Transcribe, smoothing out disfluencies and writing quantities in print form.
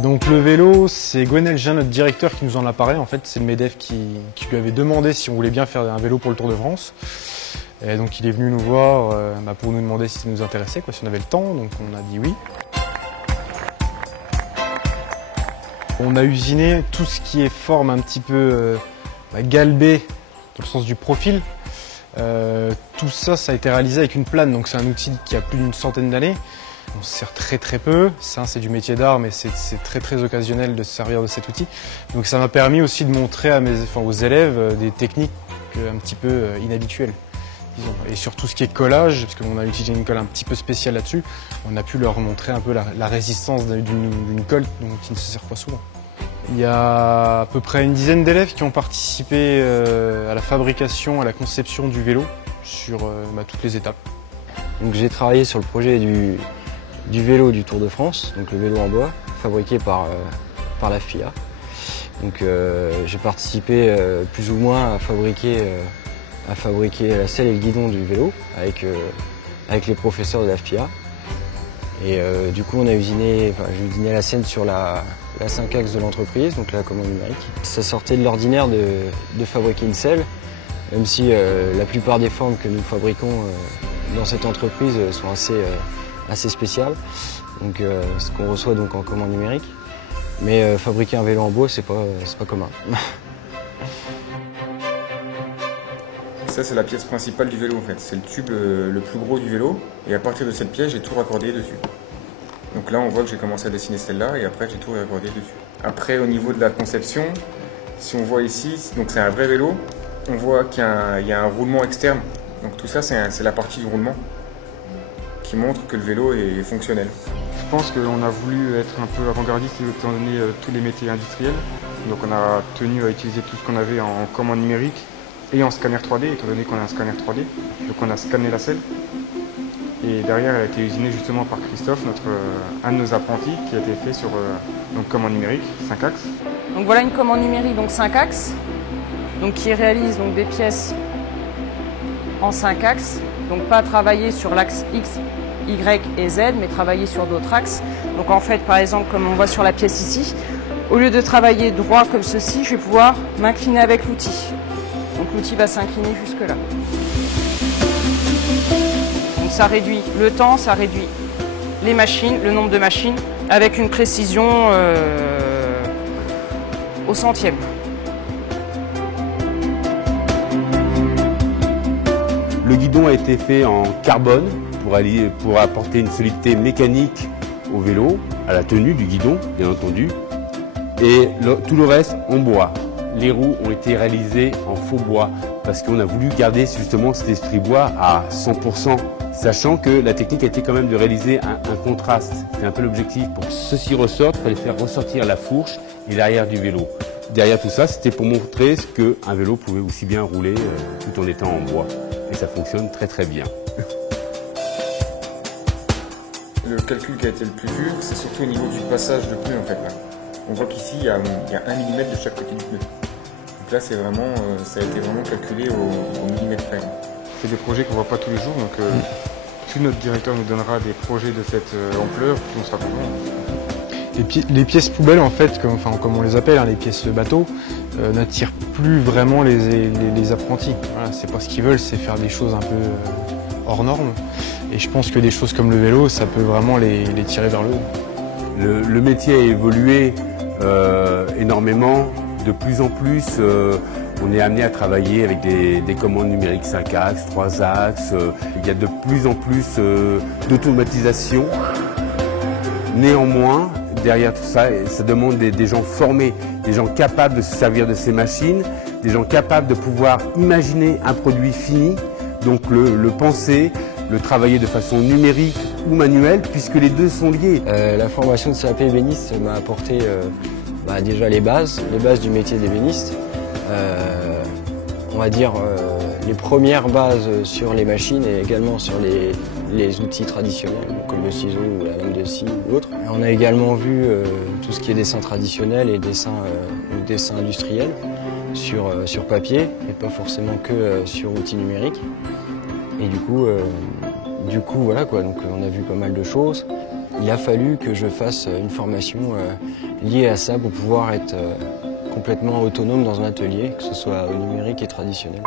Donc le vélo, c'est Gwen Elgin, notre directeur, qui nous en a parlé. En fait, c'est le MEDEF qui lui avait demandé si on voulait bien faire un vélo pour le Tour de France. Et donc il est venu nous voir pour nous demander si ça nous intéressait, si on avait le temps. Donc on a dit oui. On a usiné tout ce qui est forme un petit peu galbée, dans le sens du profil. Tout ça, ça a été réalisé avec une plane. Donc c'est un outil qui a plus d'une centaine d'années. On se sert très peu, ça c'est du métier d'art, mais c'est très occasionnel de se servir de cet outil. Donc ça m'a permis aussi de montrer aux élèves des techniques un petit peu inhabituelles. Disons. Et sur tout ce qui est collage, parce qu'on a utilisé une colle un petit peu spéciale là-dessus, on a pu leur montrer un peu la résistance d'une colle qui ne se sert pas souvent. Il y a à peu près une dizaine d'élèves qui ont participé à la fabrication, à la conception du vélo sur toutes les étapes. Donc j'ai travaillé sur le projet du vélo du Tour de France, donc le vélo en bois, fabriqué par la FIA. Donc j'ai participé plus ou moins à fabriquer la selle et le guidon du vélo avec les professeurs de la FIA. Et du coup j'ai usiné la selle sur la 5 axes de l'entreprise, donc la commande numérique. Ça sortait de l'ordinaire de fabriquer une selle, même si la plupart des formes que nous fabriquons dans cette entreprise sont assez spéciales, donc ce qu'on reçoit donc en commande numérique. Mais fabriquer un vélo en bois, c'est pas commun. Ça, c'est la pièce principale du vélo en fait. C'est le tube le plus gros du vélo, et à partir de cette pièce, j'ai tout raccordé dessus. Donc là, on voit que j'ai commencé à dessiner celle-là, et après, j'ai tout raccordé dessus. Après, au niveau de la conception, si on voit ici, donc c'est un vrai vélo, on voit qu'il y a un roulement externe. Donc tout ça, c'est la partie du roulement qui montre que le vélo est fonctionnel. Je pense qu'on a voulu être un peu avant-gardiste étant donné tous les métiers industriels. Donc on a tenu à utiliser tout ce qu'on avait en commande numérique et en scanner 3D, étant donné qu'on a un scanner 3D. Donc on a scanné la selle. Et derrière, elle a été usinée justement par Christophe, un de nos apprentis, qui a été fait sur commande numérique, 5 axes. Donc voilà une commande numérique, donc 5 axes, donc qui réalise donc des pièces en 5 axes. Donc pas travailler sur l'axe X, Y et Z, mais travailler sur d'autres axes. Donc en fait, par exemple, comme on voit sur la pièce ici, au lieu de travailler droit comme ceci, je vais pouvoir m'incliner avec l'outil. Donc l'outil va s'incliner jusque là. Donc ça réduit le temps, ça réduit les machines, le nombre de machines, avec une précision au centième. Le guidon a été fait en carbone pour apporter une solidité mécanique au vélo, à la tenue du guidon, bien entendu, et tout le reste en bois. Les roues ont été réalisées en faux bois parce qu'on a voulu garder justement cet esprit bois à 100%, sachant que la technique a été quand même de réaliser un contraste. C'est un peu l'objectif. Pour que ceci ressorte, il fallait faire ressortir la fourche et l'arrière du vélo. Derrière tout ça, c'était pour montrer ce qu'un vélo pouvait aussi bien rouler tout en étant en bois. Et ça fonctionne très bien. Le calcul qui a été le plus dur, c'est surtout au niveau du passage de pneu en fait. Là. On voit qu'ici, il y a 1 mm de chaque côté du pneu. Donc là, ça a été vraiment calculé au millimètre près. C'est des projets qu'on ne voit pas tous les jours, donc tout notre directeur nous donnera des projets de cette ampleur, puis on sera content. Les pièces poubelles, en fait, comme on les appelle, les pièces de bateau, n'attirent plus vraiment les apprentis. Voilà, c'est pas ce qu'ils veulent, c'est faire des choses un peu hors normes. Et je pense que des choses comme le vélo, ça peut vraiment les tirer vers le haut. Le métier a évolué énormément. De plus en plus, on est amené à travailler avec des commandes numériques 5 axes, 3 axes. Il y a de plus en plus d'automatisation. Néanmoins, derrière tout ça, ça demande des gens formés, des gens capables de se servir de ces machines, des gens capables de pouvoir imaginer un produit fini, donc le penser, le travailler de façon numérique ou manuelle, puisque les deux sont liés. La formation de CAP ébéniste m'a apporté déjà les bases du métier d'ébéniste. On va dire les premières bases sur les machines et également sur les outils traditionnels, comme le ciseau ou la lame de scie ou autre. On a également vu tout ce qui est dessin traditionnel et dessin industriel sur papier et pas forcément que sur outils numériques. Et du coup, Du coup, voilà quoi, donc on a vu pas mal de choses. Il a fallu que je fasse une formation liée à ça pour pouvoir être complètement autonome dans un atelier, que ce soit au numérique et traditionnel.